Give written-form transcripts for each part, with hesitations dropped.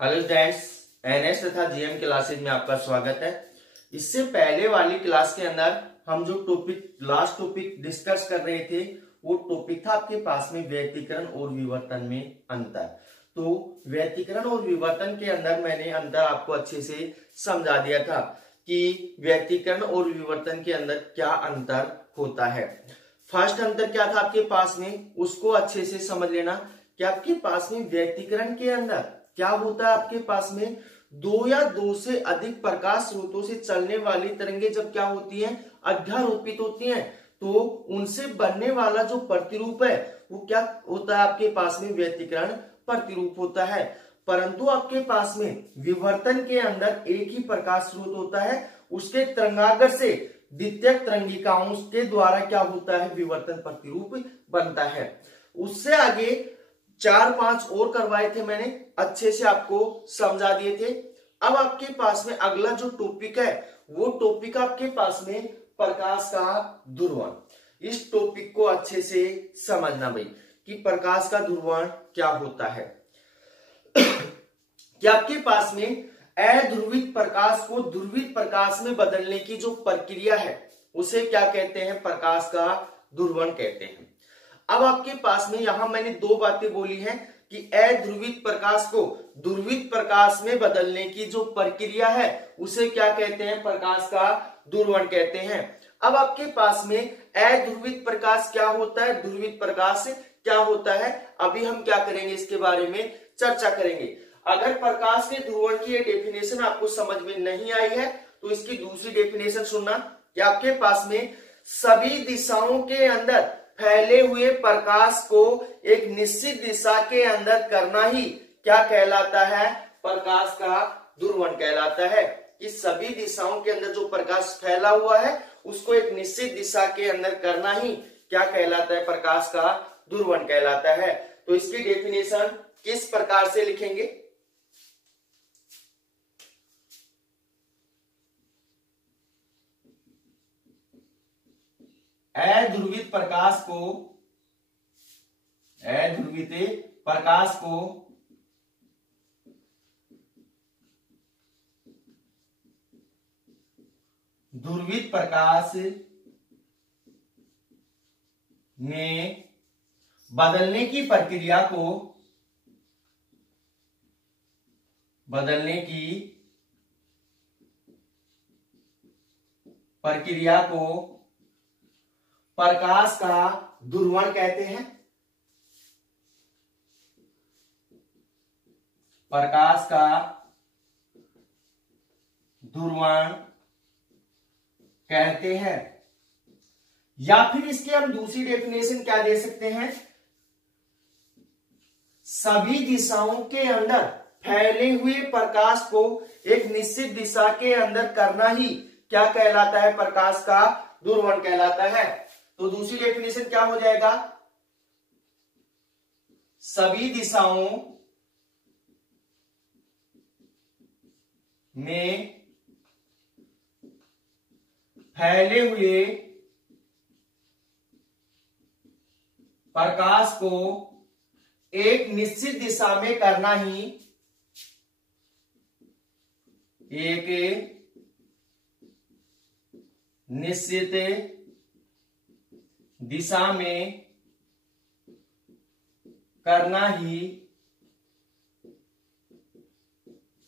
Hello students, NS तथा GM classes में आपका स्वागत है। इससे पहले वाली क्लास के अंदर हम जो लास्ट टॉपिक डिस्कस कर रहे थे वो टॉपिक था आपके पास में व्यतिकरण और विवर्तन में अंतर। तो व्यतिकरण और विवर्तन के अंदर मैंने अंतर आपको अच्छे से समझा दिया था कि व्यतिकरण और विवर्तन के अंदर क्या अंतर होता है। फर्स्ट अंतर क्या था आपके पास में, उसको अच्छे से समझ लेना कि आपके पास में व्यतिकरण के अंदर क्या होता है। आपके पास में दो या दो से अधिक प्रकाश स्रोतों से चलने वाली तरंगे जब क्या होती हैं, अध्यारोपित होती हैं, तो उनसे बनने वाला जो प्रतिरूप है वो क्या होता है, आपके पास में व्यतिकरण प्रतिरूप होता है। परंतु आपके पास में विवर्तन के अंदर एक ही प्रकाश स्रोत होता है, उसके तरंगाग्र से द्वितीयक तरंगिकाओं के द्वारा क्या होता है, विवर्तन प्रतिरूप बनता है। उससे आगे 4-5 और करवाए थे मैंने, अच्छे से आपको समझा दिए थे। अब आपके पास में अगला जो टॉपिक है वो टॉपिक आपके पास में प्रकाश का ध्रुवण। इस टॉपिक को अच्छे से समझना भाई कि प्रकाश का ध्रुवण क्या होता है। कि आपके पास में अध्रुवित प्रकाश को ध्रुवित प्रकाश में बदलने की जो प्रक्रिया है उसे क्या कहते हैं, प्रकाश का ध्रुवण कहते हैं। अब आपके पास में यहां मैंने दो बातें बोली हैं कि अध्रुवित प्रकाश को ध्रुवित प्रकाश में बदलने की जो प्रक्रिया है उसे क्या कहते हैं, प्रकाश का ध्रुवण कहते हैं। अब आपके पास में अध्रुवित प्रकाश क्या होता है, ध्रुवित प्रकाश क्या होता है, अभी हम क्या करेंगे इसके बारे में चर्चा करेंगे। अगर प्रकाश के ध्रुवण की ये डेफिनेशन आपको समझ में नहीं आई है तो इसकी दूसरी डेफिनेशन सुनना कि आपके पास में सभी दिशाओं के अंदर फैले हुए प्रकाश को एक निश्चित दिशा के अंदर करना ही क्या कहलाता है, प्रकाश का ध्रुवण कहलाता है। कि सभी दिशाओं के अंदर जो प्रकाश फैला हुआ है उसको एक निश्चित दिशा के अंदर करना ही क्या कहलाता है, प्रकाश का ध्रुवण कहलाता है। तो इसकी डेफिनेशन किस प्रकार से लिखेंगे, अध्रुवित प्रकाश को ध्रुवित प्रकाश में बदलने की प्रक्रिया को प्रकाश का ध्रुवण कहते हैं। प्रकाश का ध्रुवण कहते हैं। या फिर इसके हम दूसरी डेफिनेशन क्या दे सकते हैं, सभी दिशाओं के अंदर फैले हुए प्रकाश को एक निश्चित दिशा के अंदर करना ही क्या कहलाता है, प्रकाश का ध्रुवण कहलाता है। तो दूसरी डेफिनेशन क्या हो जाएगा, सभी दिशाओं में फैले हुए प्रकाश को एक निश्चित दिशा में करना ही एक निश्चित दिशा में करना ही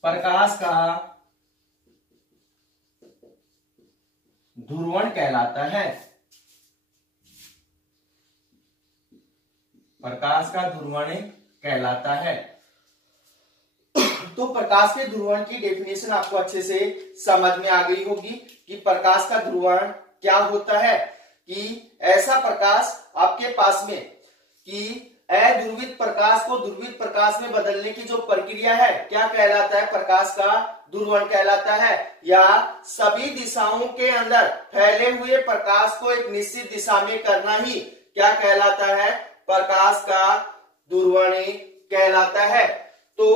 प्रकाश का ध्रुवण कहलाता है। प्रकाश का ध्रुवण कहलाता है। तो प्रकाश के ध्रुवण की डेफिनेशन आपको अच्छे से समझ में आ गई होगी कि प्रकाश का ध्रुवण क्या होता है। कि ऐसा प्रकाश आपके पास में कि अध्रुवित प्रकाश को ध्रुवित प्रकाश में बदलने की जो प्रक्रिया है क्या कहलाता है, प्रकाश का ध्रुवण कहलाता है। या सभी दिशाओं के अंदर फैले हुए प्रकाश को एक निश्चित दिशा में करना ही क्या कहलाता है, प्रकाश का ध्रुवण कहलाता है। तो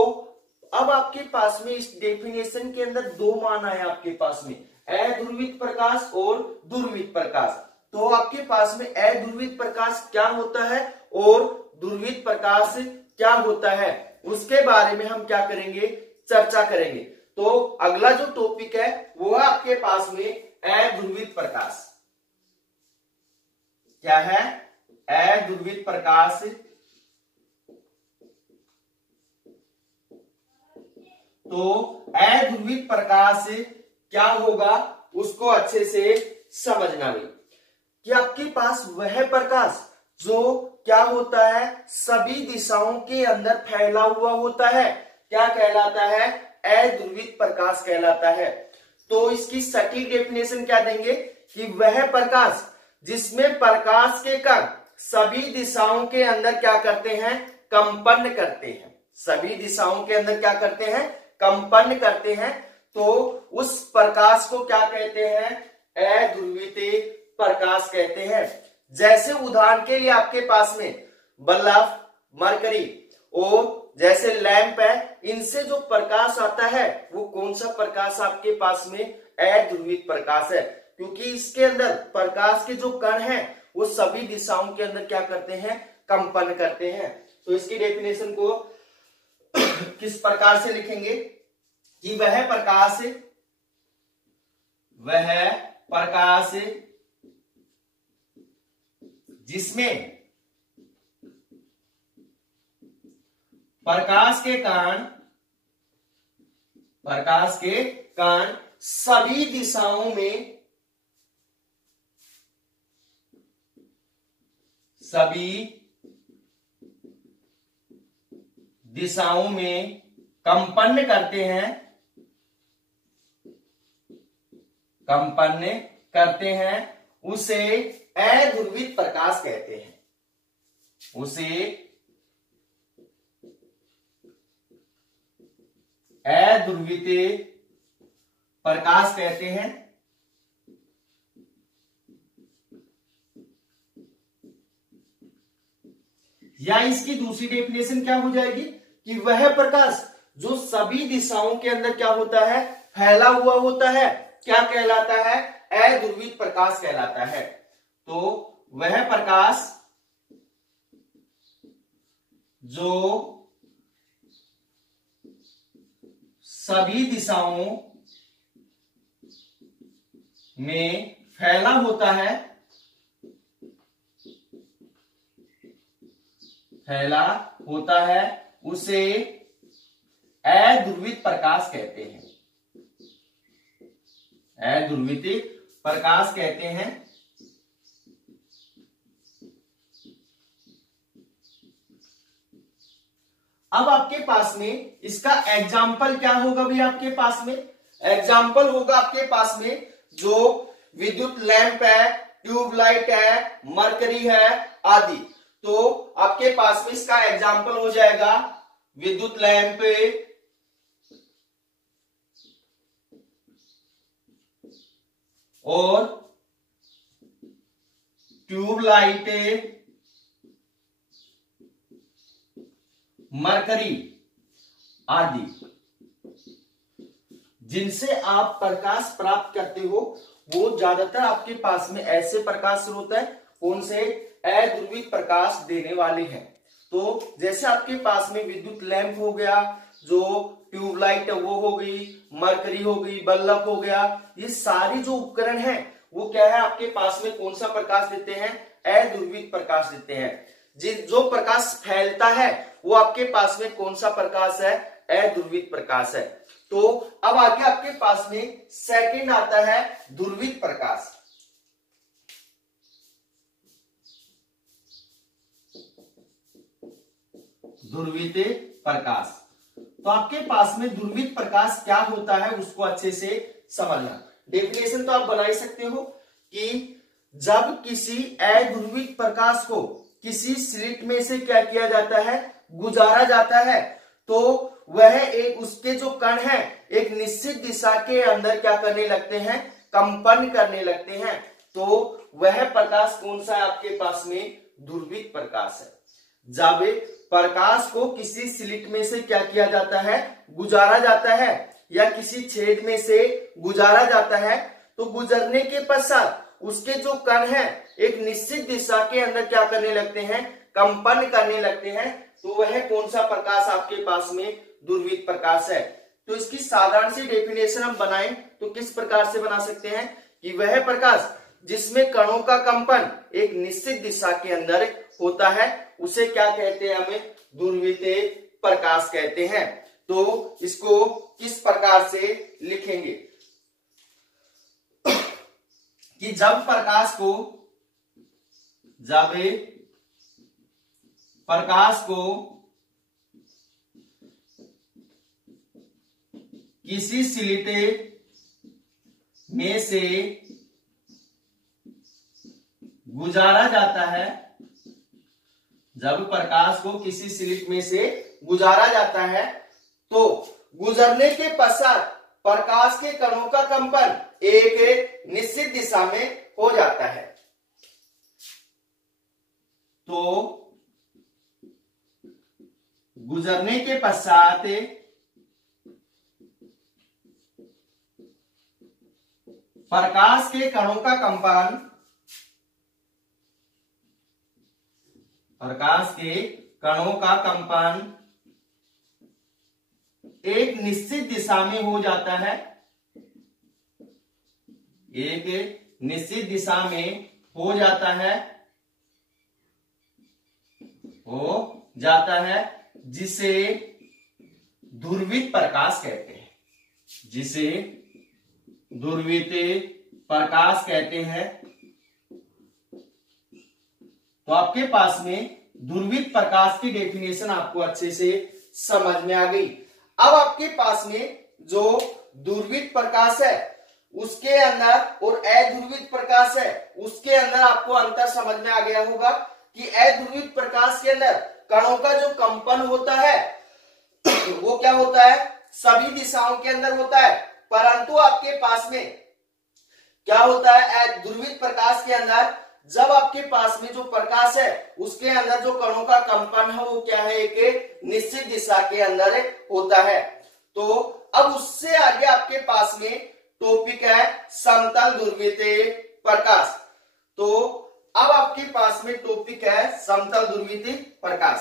अब आपके पास में इस डेफिनेशन के अंदर दो मान आए आपके पास में, अध्रुवित प्रकाश और ध्रुवित प्रकाश। तो आपके पास में अध्रुवित प्रकाश क्या होता है और ध्रुवित प्रकाश क्या होता है उसके बारे में हम क्या करेंगे, चर्चा करेंगे। तो अगला जो टॉपिक है वो है आपके पास में अध्रुवित प्रकाश। क्या है? अध्रुवित प्रकाश। तो अध्रुवित प्रकाश क्या होगा उसको अच्छे से समझना भी, कि आपके पास वह प्रकाश जो क्या होता है, सभी दिशाओं के अंदर फैला हुआ होता है, क्या कहलाता है, अध्रुवित प्रकाश कहलाता है। तो इसकी सटीक डेफिनेशन क्या देंगे कि वह प्रकाश जिसमें प्रकाश के कण सभी दिशाओं के अंदर क्या करते हैं, कंपन करते हैं। सभी दिशाओं के अंदर क्या करते हैं, कंपन करते हैं। तो उस प्रकाश को क्या कहते हैं, अध्रुवित प्रकाश कहते हैं। जैसे उदाहरण के लिए आपके पास में बल्ब, मरकरी और जैसे लैंप है, इनसे जो प्रकाश आता है वो कौन सा प्रकाश आपके पास में, अध्रुवित प्रकाश है, क्योंकि इसके अंदर प्रकाश के जो कण हैं वो सभी दिशाओं के अंदर क्या करते हैं, कंपन करते हैं। तो इसकी डेफिनेशन को किस प्रकार से लिखेंगे कि वह प्रकाश जिसमें प्रकाश के कण सभी दिशाओं में कंपन करते हैं उसे अध्रुवित प्रकाश कहते हैं। उसे अध्रुवित प्रकाश कहते हैं। या इसकी दूसरी डेफिनेशन क्या हो जाएगी कि वह प्रकाश जो सभी दिशाओं के अंदर क्या होता है, फैला हुआ होता है, क्या कहलाता है, अध्रुवित प्रकाश कहलाता है। तो वह प्रकाश जो सभी दिशाओं में फैला होता है उसे अध्रुवित प्रकाश कहते हैं। अध्रुवित प्रकाश कहते हैं। अब आपके पास में इसका एग्जाम्पल क्या होगा भी, आपके पास में एग्जाम्पल होगा आपके पास में जो विद्युत लैंप है, ट्यूबलाइट है, मरकरी है आदि। तो आपके पास में इसका एग्जाम्पल हो जाएगा विद्युत लैंप और ट्यूबलाइट, मरकरी आदि, जिनसे आप प्रकाश प्राप्त करते हो। वो ज्यादातर आपके पास में ऐसे प्रकाश स्रोत है कौन से, अध्रुवित प्रकाश देने वाले हैं। तो जैसे आपके पास में विद्युत लैंप हो गया, जो ट्यूबलाइट वो हो गई, मरकरी हो गई, बल्ब हो गया, ये सारी जो उपकरण हैं वो क्या है, आपके पास में कौन सा प्रकाश देते हैं, अध्रुवित प्रकाश देते हैं। जो प्रकाश फैलता है वो आपके पास में कौन सा प्रकाश है, अध्रुवित प्रकाश है। तो अब आगे आपके पास में सेकंड आता है ध्रुवित प्रकाश। ध्रुवित प्रकाश, तो आपके पास में ध्रुवित प्रकाश क्या होता है उसको अच्छे से समझना। डेफिनेशन तो आप बना ही सकते हो कि जब किसी अध्रुवित प्रकाश को किसी स्लिट में से क्या किया जाता है, गुजारा जाता है, तो वह एक उसके जो कण है एक निश्चित दिशा के अंदर क्या करने लगते हैं, कंपन करने लगते हैं। तो वह प्रकाश कौन सा है आपके पास में, ध्रुवित प्रकाश है। जब प्रकाश को किसी स्लिट में से क्या किया जाता है, गुजारा जाता है, या किसी छेद में से गुजारा जाता है, तो गुजरने के पश्चात उसके जो कण है एक निश्चित दिशा के अंदर क्या करने लगते हैं, कंपन करने लगते हैं, तो वह कौन सा प्रकाश आपके पास में ध्रुवित प्रकाश है। तो इसकी साधारण सी डेफिनेशन हम बनाएं तो किस प्रकार से बना सकते हैं कि वह प्रकाश जिसमें कणों का कंपन एक निश्चित दिशा के अंदर होता है उसे क्या कहते हैं, हमें ध्रुवित प्रकाश कहते हैं। तो इसको किस प्रकार से लिखेंगे कि जब प्रकाश को किसी स्लिट में से गुजारा जाता है, जब प्रकाश को किसी स्लिट में से गुजारा जाता है तो गुजरने के पश्चात प्रकाश के कणों का कंपन एक निश्चित दिशा में हो जाता है। तो गुजरने के पश्चात प्रकाश के कणों का कंपन एक निश्चित दिशा में हो जाता है, एक निश्चित दिशा में हो जाता है जिसे ध्रुवित प्रकाश कहते हैं, जिसे ध्रुवित प्रकाश कहते हैं। तो आपके पास में ध्रुवित प्रकाश की डेफिनेशन आपको अच्छे से समझ में आ गई। अब आपके पास में जो ध्रुवित प्रकाश है उसके अंदर और अध्रुवित प्रकाश है उसके अंदर आपको अंतर समझ में आ गया होगा कि अध्रुवित प्रकाश के अंदर कणों का जो कंपन होता है वो क्या होता है, सभी दिशाओं के अंदर होता है, परंतु आपके पास में क्या होता है, अध्रुवित प्रकाश के अंदर जब आपके पास में जो प्रकाश है उसके अंदर जो कणों का कंपन है वो क्या है, एक निश्चित दिशा के अंदर होता है। तो अब उससे आगे आपके पास में टॉपिक है समतल ध्रुवित प्रकाश। तो अब आपके पास में टॉपिक है समतल ध्रुवित प्रकाश।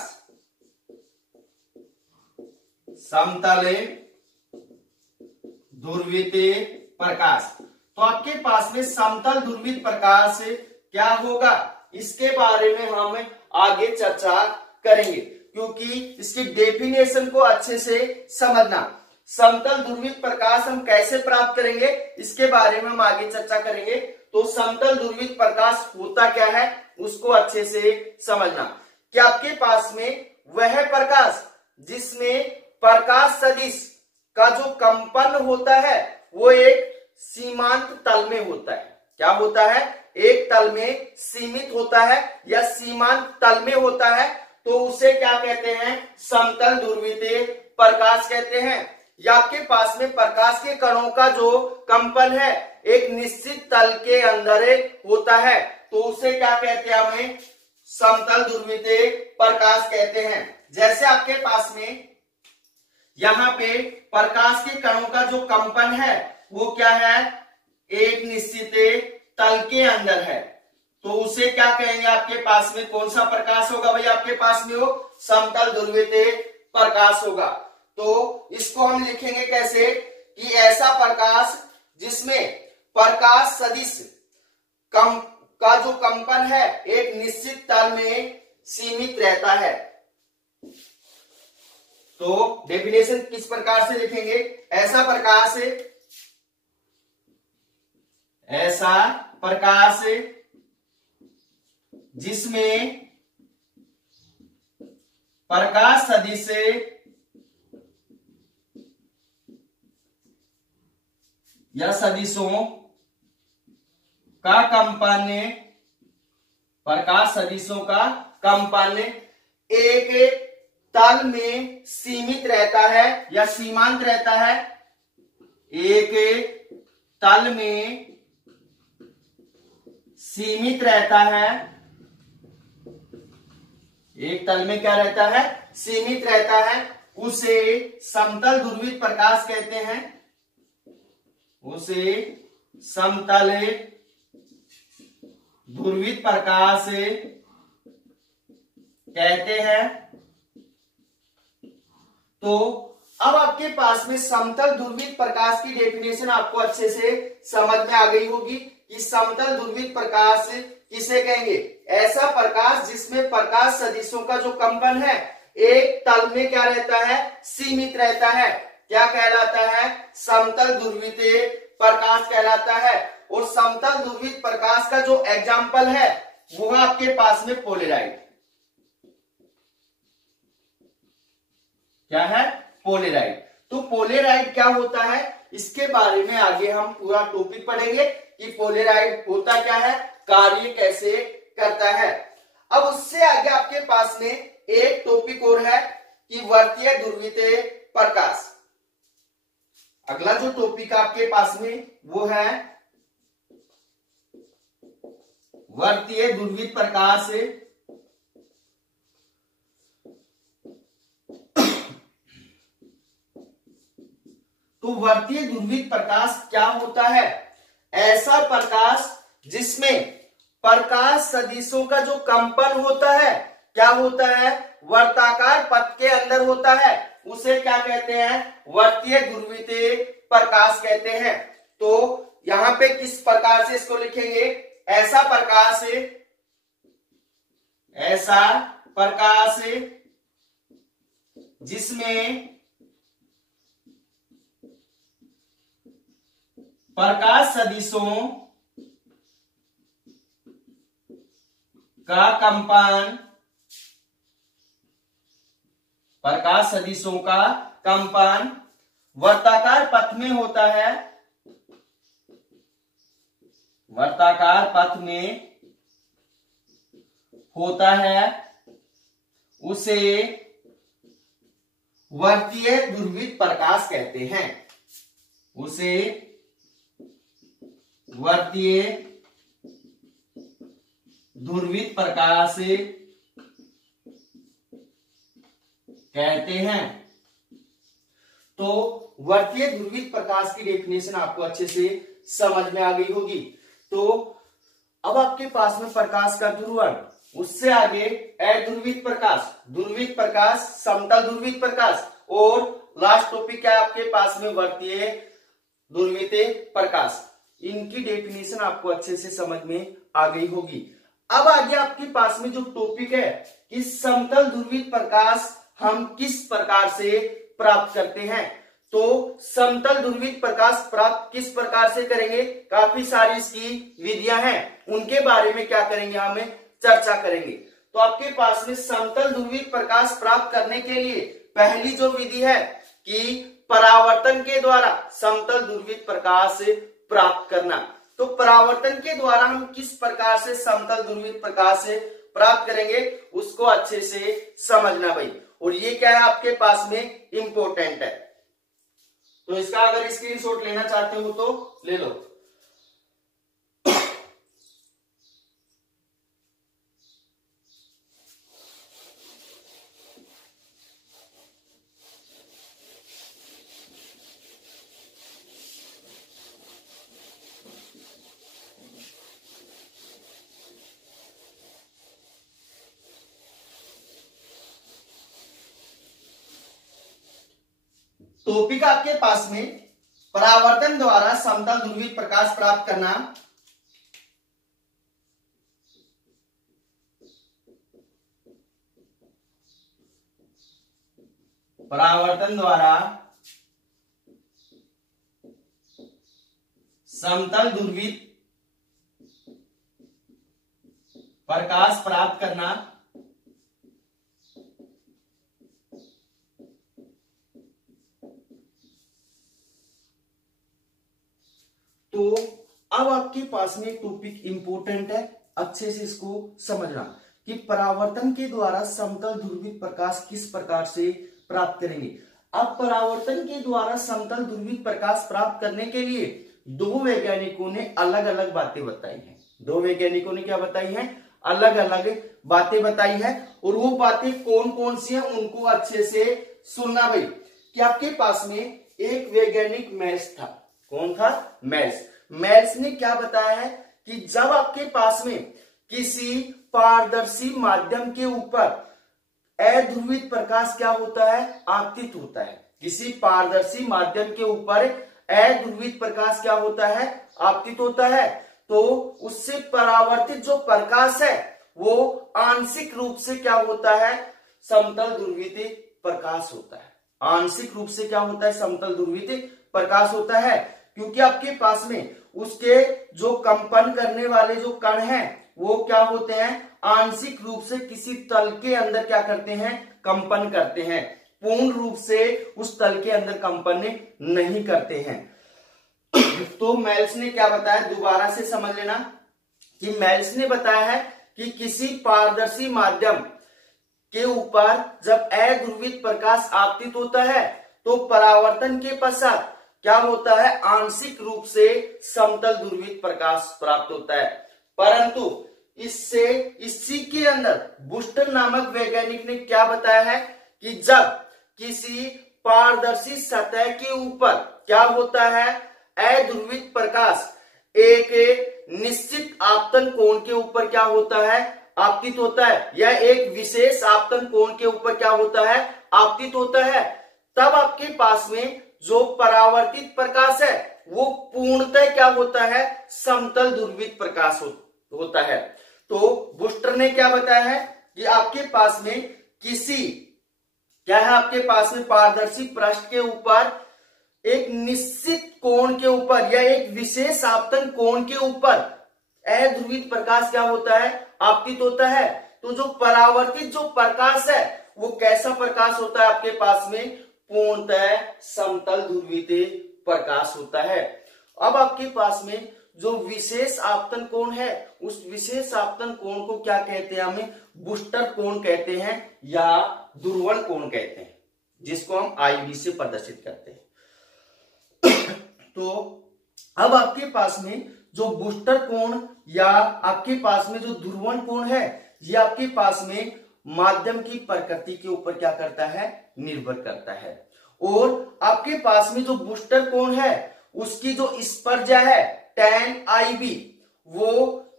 समतल ध्रुवित प्रकाश, तो आपके पास में समतल ध्रुवित प्रकाश क्या होगा इसके बारे में हम आगे चर्चा करेंगे, क्योंकि इसकी डेफिनेशन को अच्छे से समझना। समतल ध्रुवित प्रकाश हम कैसे प्राप्त करेंगे इसके बारे में हम आगे चर्चा करेंगे। तो समतल ध्रुवित प्रकाश होता क्या है उसको अच्छे से समझना कि आपके पास में वह प्रकाश जिसमें प्रकाश सदिश का जो कंपन होता है वो एक सीमांत तल में होता है। क्या होता है, एक तल में सीमित होता है या सीमांत तल में होता है, तो उसे क्या कहते हैं, समतल ध्रुवित प्रकाश कहते हैं। या आपके पास में प्रकाश के कणों का जो कंपन है एक निश्चित तल के अंदर होता है, तो उसे क्या कहते हैं, हमें समतल ध्रुवित प्रकाश कहते हैं। जैसे आपके पास में यहाँ पे प्रकाश के कणों का जो कंपन है वो क्या है, एक निश्चित तल के अंदर है, तो उसे क्या कहेंगे, आपके पास में कौन सा प्रकाश होगा भाई, आपके पास में वो समतल ध्रुवित प्रकाश होगा। तो इसको हम लिखेंगे कैसे कि ऐसा प्रकाश जिसमें प्रकाश सदिश का जो कंपन है एक निश्चित तल में सीमित रहता है। तो डेफिनेशन किस प्रकार से लिखेंगे, ऐसा प्रकाश जिसमें प्रकाश सदिश या सदिशों का कंपन, प्रकाश सदिशों का कंपन एक तल में सीमित रहता है या सीमांत रहता है, एक तल में सीमित रहता है, एक तल में क्या रहता है, सीमित रहता है, उसे समतल ध्रुवित प्रकाश कहते हैं, उसे समतल ध्रुवित प्रकाश कहते हैं। तो अब आपके पास में समतल ध्रुवित प्रकाश की डेफिनेशन आपको अच्छे से समझ में आ गई होगी कि समतल ध्रुवित प्रकाश किसे कहेंगे। ऐसा प्रकाश जिसमें प्रकाश सदिशों का जो कंपन है एक तल में क्या रहता है, सीमित रहता है, क्या कहलाता है, समतल ध्रुवित प्रकाश कहलाता है। और समतल ध्रुवित प्रकाश का जो एग्जाम्पल है वो है आपके पास में पोलेराइड। क्या है, पोलेराइड। तो पोलेराइड क्या होता है इसके बारे में आगे हम पूरा टॉपिक पढ़ेंगे कि पोलेराइड होता क्या है, कार्य कैसे करता है। अब उससे आगे आपके पास में एक टॉपिक और है कि वर्तीय ध्रुवित प्रकाश। अगला जो टॉपिक आपके पास में वो है वर्तीय ध्रुवित प्रकाश। तो वर्तीय ध्रुवित प्रकाश क्या होता है, ऐसा प्रकाश जिसमें प्रकाश सदिशों का जो कंपन होता है क्या होता है, वर्ताकार पथ के अंदर होता है, उसे क्या कहते हैं, वर्तीय ध्रुवित प्रकाश कहते हैं। तो यहां पे किस प्रकार से इसको लिखेंगे, ऐसा प्रकाश जिसमें प्रकाश सदिशों का कंपन, प्रकाश सदिशों का कंपन वर्ताकार पथ में होता है, वर्ताकार पथ में होता है, उसे वर्तीय ध्रुवित प्रकाश कहते हैं, उसे वर्तीय ध्रुवित प्रकाश कहते हैं। तो वर्तीय ध्रुवित प्रकाश की डेफिनेशन आपको अच्छे से समझ में आ गई होगी। तो अब आपके पास में प्रकाश का ध्रुवण, उससे आगे अध्रुवित प्रकाश, ध्रुवित प्रकाश, समतल ध्रुवित प्रकाश और लास्ट टॉपिक क्या है आपके पास में, वर्तीय ध्रुवित प्रकाश। इनकी डेफिनेशन आपको अच्छे से समझ में आ गई होगी। अब आगे आपके पास में जो टॉपिक है कि समतल ध्रुवित प्रकाश हम किस प्रकार से प्राप्त करते हैं। तो समतल ध्रुवित प्रकाश प्राप्त किस प्रकार से करेंगे, काफी सारी इसकी विधियां हैं, उनके बारे में क्या करेंगे, हमें चर्चा करेंगे। तो आपके पास में समतल ध्रुवित प्रकाश प्राप्त करने के लिए पहली जो विधि है कि परावर्तन के द्वारा समतल ध्रुवित प्रकाश प्राप्त करना। तो परावर्तन के द्वारा हम किस प्रकार से समतल ध्रुवित प्रकाश प्राप्त करेंगे उसको अच्छे से समझना भाई। और ये क्या है आपके पास में इंपॉर्टेंट है, तो इसका अगर स्क्रीनशॉट लेना चाहते हो तो ले लो। टॉपिक आपके पास में परावर्तन द्वारा समतल ध्रुवित प्रकाश प्राप्त करना। परावर्तन द्वारा समतल ध्रुवित प्रकाश प्राप्त करना। तो अब आपके पास में टॉपिक इंपॉर्टेंट है, अच्छे से इसको समझना कि परावर्तन के द्वारा समतल ध्रुवित प्रकाश किस प्रकार से प्राप्त करेंगे। अब परावर्तन के द्वारा समतल ध्रुवित प्रकाश प्राप्त करने के लिए दो वैज्ञानिकों ने अलग अलग बातें बताई हैं। दो वैज्ञानिकों ने क्या बताई हैं, अलग अलग बातें बताई है। और वो बातें कौन कौन सी हैं उनको अच्छे से सुनना भाई। कि आपके पास में एक वैज्ञानिक मेल्स था, कौन था, मेल्स ने क्या बताया है कि जब आपके पास में किसी पारदर्शी माध्यम के ऊपर अध्रुवित प्रकाश क्या होता है? आपतित होता है। किसी पारदर्शी माध्यम के ऊपर अध्रुवित प्रकाश क्या होता है? आपतित होता है। तो उससे परावर्तित जो प्रकाश है वो आंशिक रूप से क्या होता है? समतल ध्रुवित प्रकाश होता है। आंशिक रूप से क्या होता है? समतल ध्रुवित प्रकाश होता है, क्योंकि आपके पास में उसके जो कंपन करने वाले जो कण हैं वो क्या होते हैं? आंशिक रूप से किसी तल के अंदर क्या करते हैं? कंपन करते हैं। पूर्ण रूप से उस तल के अंदर कंपन नहीं करते हैं। तो मेल्स ने क्या बताया? दोबारा से समझ लेना कि मेल्स ने बताया है कि किसी पारदर्शी माध्यम के ऊपर जब अध्रुवित प्रकाश आपतित होता है तो परावर्तन के पश्चात क्या होता है? आंशिक रूप से समतल ध्रुवित प्रकाश प्राप्त होता है। परंतु इसी के अंदर बूस्टर नामक वैज्ञानिक ने क्या बताया है कि जब किसी पारदर्शी सतह के ऊपर क्या होता है? अध्रुवित प्रकाश एक निश्चित आपतन कोण के ऊपर क्या होता है? आपतित होता है, या एक विशेष आपतन कोण के ऊपर क्या होता है? आपतित होता है। तब आपके पास में जो परावर्तित प्रकाश है वो पूर्णतः क्या होता है? समतल ध्रुवित प्रकाश होता है। तो बूस्टर ने क्या बताया है कि आपके पास में क्या है? आपके पास में पारदर्शी पृष्ठ के ऊपर एक निश्चित कोण के ऊपर या एक विशेष आपतन कोण के ऊपर अध्रुवित प्रकाश क्या होता है? आपतित होता है। तो जो परावर्तित जो प्रकाश है वो कैसा प्रकाश होता है? आपके पास में पूर्णतः समतल ध्रुवित प्रकाश होता है। अब आपके पास में जो विशेष आपतन कोण है उस विशेष आपतन कोण को क्या कहते हैं? हमें बूस्टर कोण कहते हैं या ध्रुवण कोण कहते हैं, जिसको हम आईवी से प्रदर्शित करते हैं। तो अब आपके पास में जो बूस्टर कोण या आपके पास में जो ध्रुवण कोण है ये आपके पास में माध्यम की प्रकृति के ऊपर क्या करता है? निर्भर करता है। और आपके पास में जो बूस्टर कोण है उसकी जो स्पर्जा है tan IB वो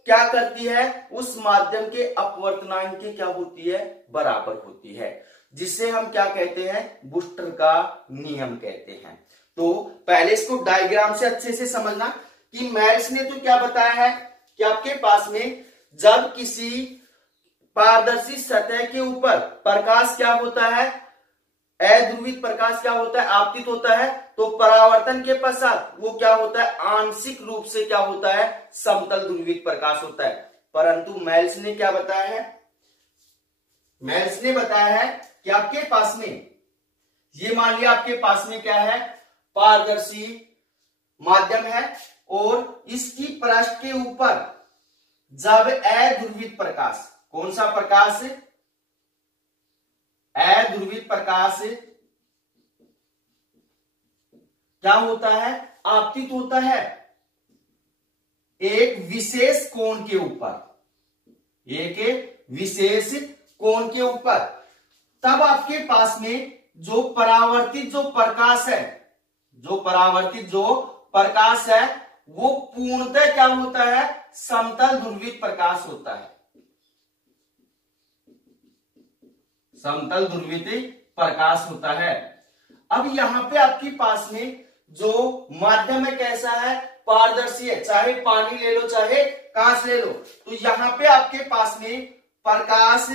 क्या करती है? उस माध्यम के अपवर्तनांक के क्या होती है? बराबर होती है, जिसे हम क्या कहते हैं? बूस्टर का नियम कहते हैं। तो पहले इसको डायग्राम से अच्छे से समझना कि मेल्स ने तो क्या बताया है कि आपके पास में जब किसी पारदर्शी सतह के ऊपर प्रकाश क्या होता है? अध्रुवित प्रकाश क्या होता है? आपतित होता है। तो परावर्तन के पश्चात वो क्या होता है? आंशिक रूप से क्या होता है? समतल ध्रुवित प्रकाश होता है। परंतु मेल्स ने क्या बताया है? मेल्स ने बताया है कि आपके पास में ये मान लिया आपके पास में क्या है? पारदर्शी माध्यम है और इसकी पृष्ठ के ऊपर जब अध्रुवित प्रकाश, कौन सा प्रकाश? अध्रुवित प्रकाश क्या होता है? आपतित होता है एक विशेष कोण के ऊपर, एक विशेष कोण के ऊपर। तब आपके पास में जो परावर्तित जो प्रकाश है, जो परावर्तित जो प्रकाश है वो पूर्णतः क्या होता है? समतल ध्रुवित प्रकाश होता है। समतल ध्रुवित प्रकाश होता है। अब यहां पे आपके पास में जो माध्यम है कैसा है? पारदर्शी है, चाहे पानी ले लो चाहे कांच ले लो। तो यहां पे आपके पास में प्रकाश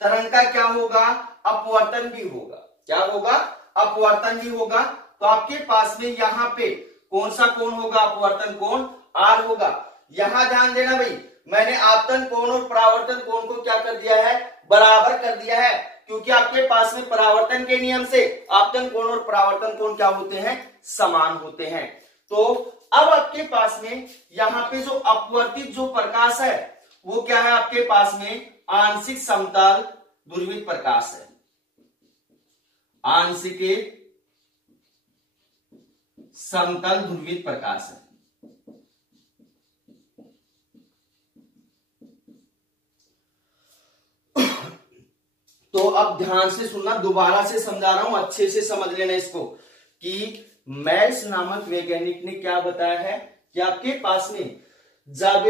तरंग का क्या होगा? अपवर्तन भी होगा। क्या होगा? अपवर्तन भी होगा। तो आपके पास में यहां पे कौन सा कोण होगा? अपवर्तन कोण R होगा। यहां ध्यान देना भाई, मैंने आपतन कोण और परावर्तन कोण को क्या कर दिया है? बराबर कर दिया है, क्योंकि आपके पास में परावर्तन के नियम से आपतन कोण और परावर्तन कोण क्या होते हैं? समान होते हैं। तो अब आपके पास में यहां पे जो अपवर्तित जो प्रकाश है वो क्या है? आपके पास में आंशिक समतल ध्रुवित प्रकाश है। आंशिक समतल ध्रुवित प्रकाश है। तो अब ध्यान से सुनना, दोबारा से समझा रहा हूं, अच्छे से समझ लेना इसको कि मेल्स नामक वैज्ञानिक ने क्या बताया है कि आपके पास में जब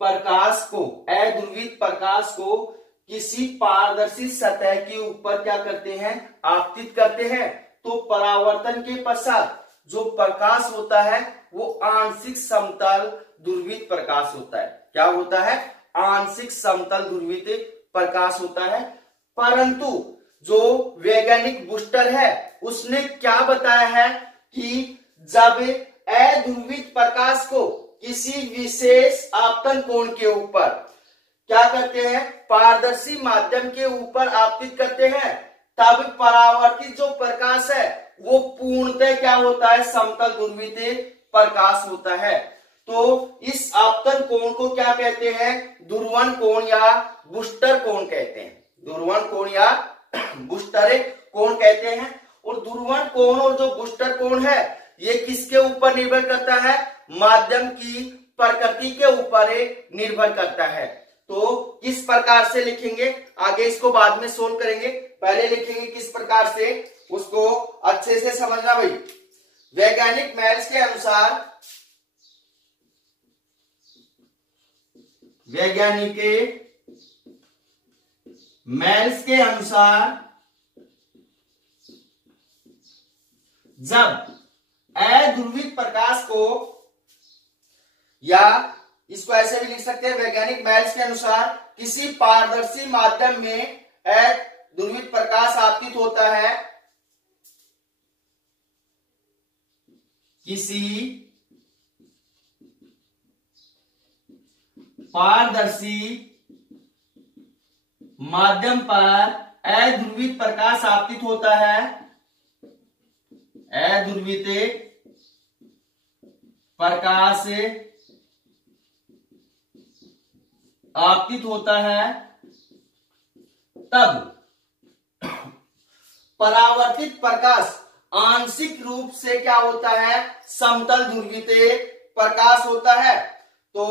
प्रकाश को, अध्रुवित प्रकाश को किसी पारदर्शी सतह के ऊपर क्या करते हैं, आपतित करते हैं, तो परावर्तन के पश्चात जो प्रकाश होता है वो आंशिक समतल ध्रुवित प्रकाश होता है। क्या होता है, आंशिक समतल ध्रुवित प्रकाश होता है। परंतु जो वैज्ञानिक बूस्टर है उसने क्या बताया है कि जब अध्रुवित प्रकाश को किसी विशेष आपतन कोण के ऊपर क्या करते हैं, पारदर्शी माध्यम के ऊपर आपतित करते हैं, तब परावर्तित जो प्रकाश है वो पूर्णतः क्या होता है, समतल ध्रुवित प्रकाश होता है। तो इस आपतन कोण को क्या कहते हैं, ध्रुवण कोण या बूस्टर कोण कहते हैं। ध्रुवण कोण या बूस्टर कोण कहते हैं। और ध्रुवण कोण और जो बूस्टर कोण है ये किसके ऊपर निर्भर करता है, माध्यम की प्रकृति के ऊपर निर्भर करता है। तो किस प्रकार से लिखेंगे, आगे इसको बाद में सोल्व करेंगे, पहले लिखेंगे किस प्रकार से, उसको अच्छे से समझना भाई। वैज्ञानिक मैल्स के अनुसार, वैज्ञानिक मैल्स के अनुसार जब अध्रुवित प्रकाश को, या इसको ऐसे भी लिख सकते हैं, वैज्ञानिक मैल्स के अनुसार किसी पारदर्शी माध्यम में अध्रुवित प्रकाश आपतित होता है, किसी पारदर्शी माध्यम पर अध्रुवित प्रकाश आपतित होता है, अध्रुवित प्रकाश आपतित होता है, तब परावर्तित प्रकाश आंशिक रूप से क्या होता है, समतल ध्रुवित प्रकाश होता है। तो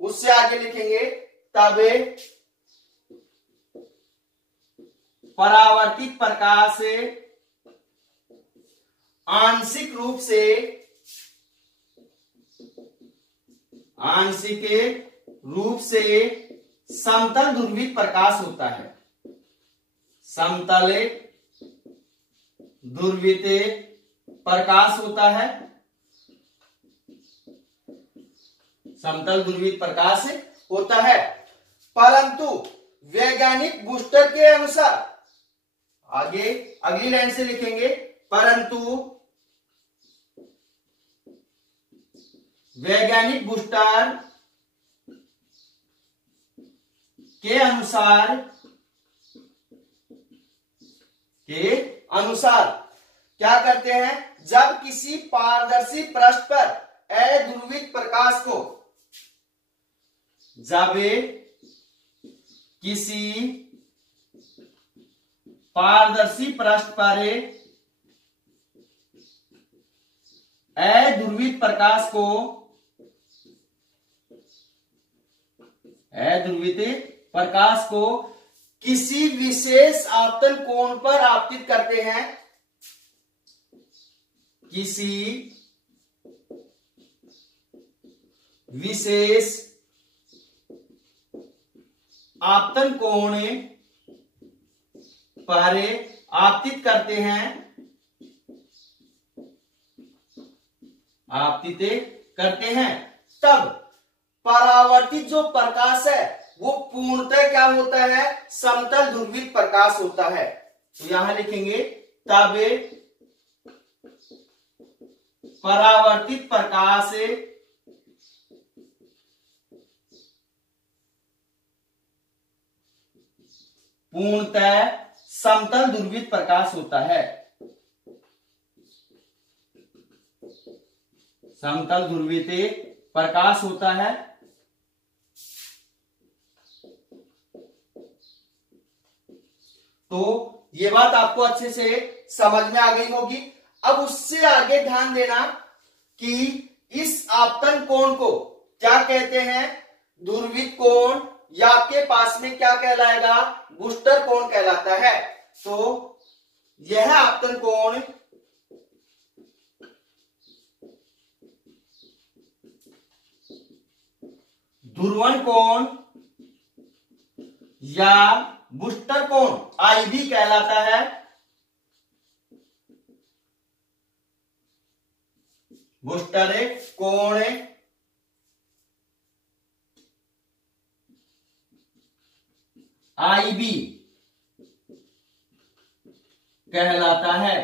उससे आगे लिखेंगे, तब परावर्तित प्रकाश आंशिक रूप से समतल ध्रुवित प्रकाश होता है, समतल ध्रुवित प्रकाश होता है, समतल ध्रुवित प्रकाश होता है। परंतु वैज्ञानिक बूस्टर के अनुसार, आगे अगली लाइन से लिखेंगे, परंतु वैज्ञानिक बूस्टर के अनुसार क्या करते हैं, जब किसी पारदर्शी पृष्ठ पर अध्रुवित प्रकाश को, जब किसी पारदर्शी पृष्ठ पर अध्रुवित प्रकाश को, अध्रुवित प्रकाश को किसी विशेष आपतन कोण पर आपतित करते हैं, किसी विशेष आपतन कोण पर आपतित करते हैं, आपतित करते हैं, तब परावर्तित जो प्रकाश है वो पूर्णतः क्या होता है, समतल ध्रुवित प्रकाश होता है। तो यहां लिखेंगे, तब परावर्तित प्रकाश पूर्णतः समतल ध्रुवित प्रकाश होता है, समतल ध्रुवित प्रकाश होता है। तो ये बात आपको अच्छे से समझ में आ गई होगी। अब उससे आगे ध्यान देना कि इस आपतन कोण को क्या कहते हैं, ध्रुवित कोण, या आपके पास में क्या कहलाएगा, बूस्टर कोण कहलाता है। तो यह आपतन कोण ध्रुवण कोण या बूस्टर कोण आईबी कहलाता है। बूस्टर कोण आईबी कहलाता है।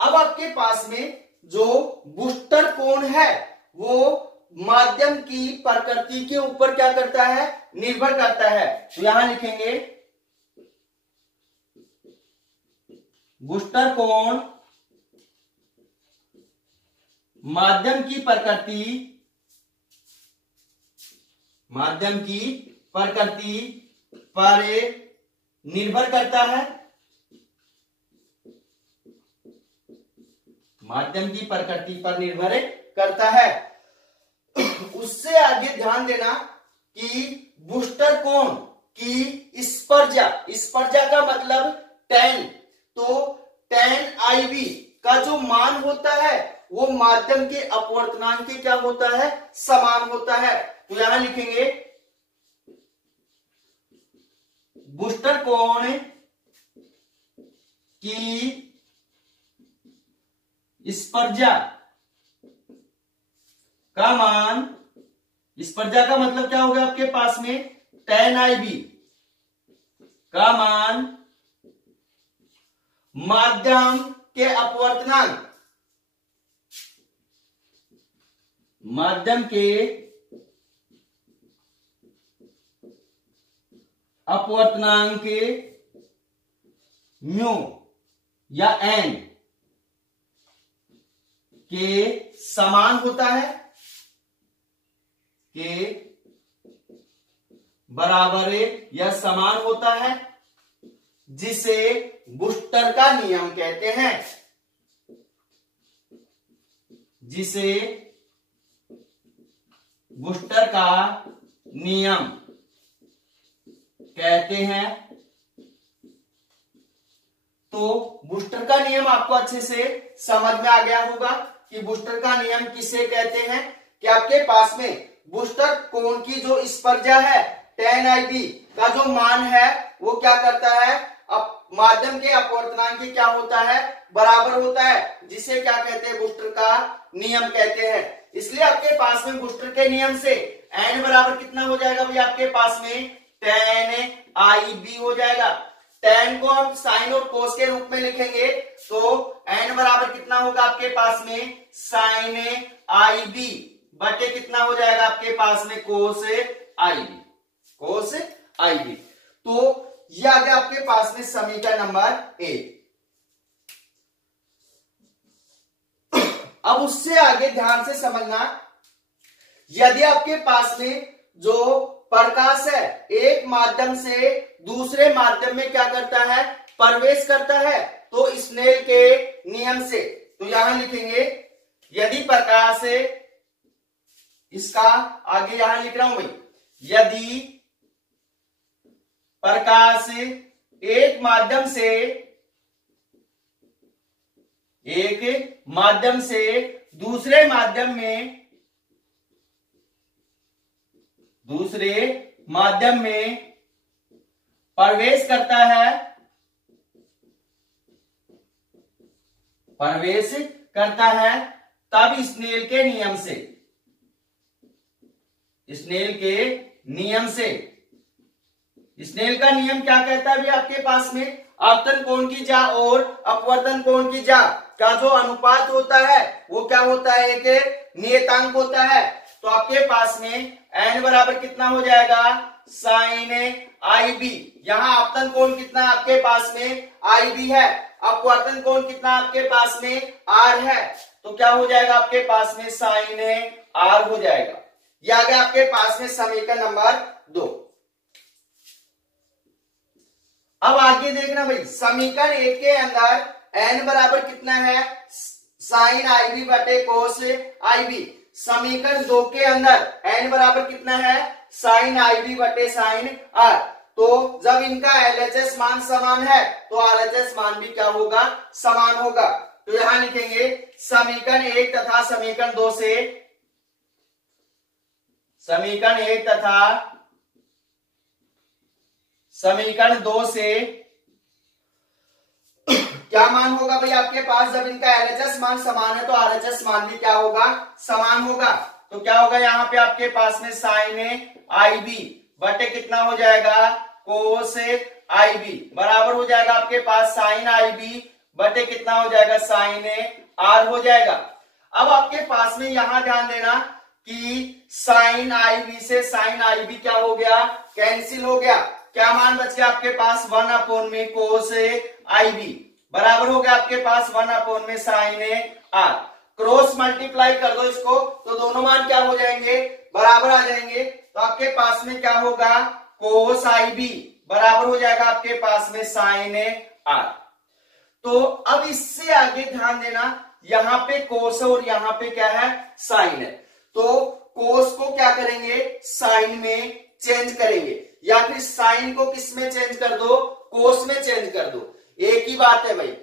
अब आपके पास में जो बूस्टर कोण है वो माध्यम की प्रकृति के ऊपर क्या करता है, निर्भर करता है। तो यहां लिखेंगे बूस्टर कोण माध्यम की प्रकृति पर निर्भर करता है। माध्यम की प्रकृति पर निर्भर करता है। उससे आगे ध्यान देना कि बूस्टर कोण की स्पर्जा का मतलब tan, तो tan आईबी का जो मान होता है वो माध्यम के अपवर्तनांक के क्या होता है, समान होता है। तो यहां लिखेंगे बूस्टर कोण की स्पर्जा का मान, स्पर्जा का मतलब क्या होगा आपके पास में, tan आईबी का मान माध्यम के अपवर्तनांक, माध्यम के अपवर्तनांक के म्यू या n के समान होता है, के बराबर या समान होता है, जिसे बूस्टर का नियम कहते हैं। जिसे बूस्टर का नियम कहते हैं। तो बूस्टर का नियम आपको अच्छे से समझ में आ गया होगा कि बूस्टर का नियम किसे कहते हैं। कि आपके पास में बूस्टर कोण की जो स्पर्जा है tan आईबी का जो मान है वो क्या करता है, माध्यम के अपवर्तनांक के क्या होता है, बराबर होता है, जिसे क्या कहते हैं, बूस्टर का नियम कहते हैं। इसलिए आपके पास में बूस्टर के नियम से n बराबर कितना हो जाएगा भाई, आपके पास में tan आईबी हो जाएगा। tan को हम साइन और कोस के रूप में लिखेंगे तो n बराबर कितना होगा आपके पास में, साइन आईबी बटे कितना हो जाएगा आपके पास में, कोस आईबी, कोस आईबी। तो ये आ गया आपके पास में समीकरण नंबर 1। अब उससे आगे ध्यान से समझना, यदि आपके पास में जो प्रकाश है एक माध्यम से दूसरे माध्यम में क्या करता है, प्रवेश करता है, तो स्नेल के नियम से, तो यहां लिखेंगे यदि प्रकाश, इसका आगे यहां लिख रहा हूं भाई, यदि प्रकाश एक माध्यम से दूसरे माध्यम में प्रवेश करता है, तब स्नेल के नियम से स्नेल का नियम क्या कहता है भी आपके पास में, आपतन कोण की जा और अपवर्तन कोण की जा का जो अनुपात होता है वो क्या होता है, एक नियतांक होता है। तो आपके पास में n बराबर कितना हो जाएगा, साइन आईबी। यहाँ आपतन कोण कितना आपके पास में, आईबी है, अपवर्तन कोण कितना आपके पास में, आर है, तो क्या हो जाएगा आपके पास में, साइन आर हो जाएगा। यह आ गया आपके पास में समीकरण नंबर 2। अब आगे देखना भाई, समीकरण 1 के अंदर n बराबर कितना है, साइन आईबी बटे कोस आईबी। समीकरण 2 के अंदर n बराबर कितना है, साइन आईबी बटे साइन आर। तो जब इनका LHS मान समान है तो RHS मान भी क्या होगा, समान होगा। तो यहां लिखेंगे समीकरण 1 तथा समीकरण 2 से, समीकरण 1 तथा समीकरण 2 से क्या मान होगा भाई आपके पास, जब इनका एलएचएस मान समान है तो आरएचएस मान भी क्या होगा, समान होगा। तो क्या होगा यहाँ पे आपके पास में साइन ए आई बी बटे कितना हो जाएगा, कोस ए आई बी बराबर हो जाएगा आपके पास साइन आई बी बटे कितना हो जाएगा, साइन ए आर हो जाएगा। अब आपके पास में यहां ध्यान देना कि साइन आई बी से साइन आई बी क्या हो गया, कैंसिल हो गया। क्या मान बच गया आपके पास, 1/में कोस ए आई बी बराबर हो गया आपके पास 1/में sine A R. Cross multiply कर दो इसको तो दोनों मान क्या हो जाएंगे, बराबर आ जाएंगे। तो आपके पास में क्या होगा, कोस आई बी बराबर हो जाएगा आपके पास में साइन ए आर। तो अब इससे आगे ध्यान देना, यहां पे कोस है और यहां पे क्या है, साइन है। तो कोस को क्या करेंगे, साइन में चेंज करेंगे, या फिर साइन को किस में चेंज कर दो, कोस में चेंज कर दो, एक ही बात है भाई।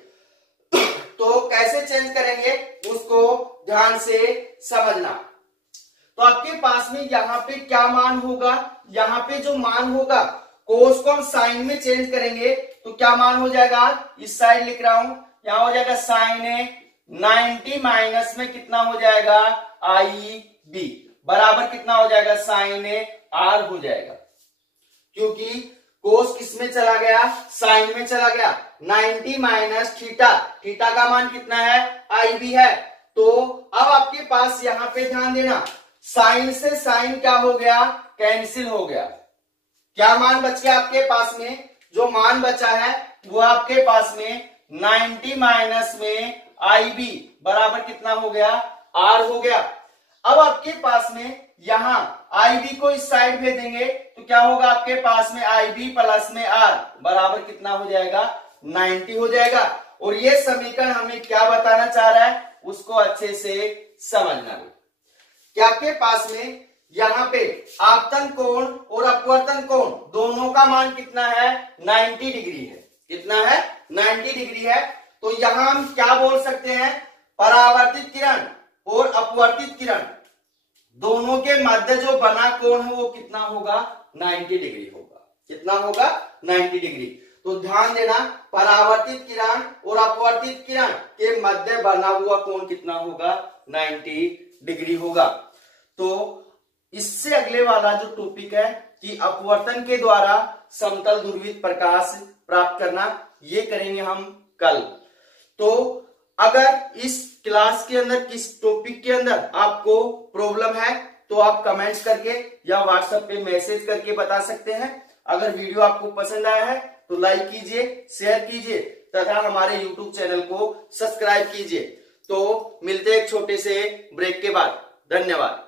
तो कैसे चेंज करेंगे उसको ध्यान से समझना। तो आपके पास में यहां पे क्या मान होगा, यहां पे जो मान होगा कोस को हम साइन में चेंज करेंगे तो क्या मान हो जाएगा, इस साइड लिख रहा हूं, यहां हो जाएगा साइन ए 90 माइनस में कितना हो जाएगा, आई बी बराबर कितना हो जाएगा, साइन ए आर हो जाएगा। क्योंकि कोस किस में चला गया, साइन में चला गया। 90 माइनस थीटा, थीटा का मान कितना है, आई बी है। तो अब आपके पास यहां पे ध्यान देना, साइन से साइन क्या हो गया, कैंसिल हो गया। क्या मान बच गया आपके पास में, जो मान बचा है वो आपके पास में 90 माइनस में आई बी बराबर कितना हो गया, आर हो गया। अब आपके पास में यहां आई बी को इस साइड भेजेंगे तो क्या होगा आपके पास में, आई बी प्लस में आर बराबर कितना हो जाएगा, 90 हो जाएगा। और ये समीकरण हमें क्या बताना चाह रहा है उसको अच्छे से समझना है। क्या आपके पास में यहां पे आपतन कोण और अपवर्तन कोण दोनों का मान कितना है, 90 डिग्री है। कितना है, 90 डिग्री है। तो यहां हम क्या बोल सकते हैं, परावर्तित किरण और अपवर्तित किरण दोनों के मध्य जो बना कोण है वो कितना होगा, 90 डिग्री होगा। कितना होगा, 90 डिग्री। तो ध्यान देना, परावर्तित किरण और अपवर्तित किरण के मध्य बना हुआ कोण कितना होगा, 90 डिग्री होगा। तो इससे अगले वाला जो टॉपिक है कि अपवर्तन के द्वारा समतल ध्रुवित प्रकाश प्राप्त करना, ये करेंगे हम कल। तो अगर इस क्लास के अंदर किस टॉपिक के अंदर आपको प्रॉब्लम है तो आप कमेंट्स करके या व्हाट्सएप पे मैसेज करके बता सकते हैं। अगर वीडियो आपको पसंद आया है तो लाइक कीजिए, शेयर कीजिए तथा हमारे यूट्यूब चैनल को सब्सक्राइब कीजिए। तो मिलते हैं एक छोटे से ब्रेक के बाद। धन्यवाद।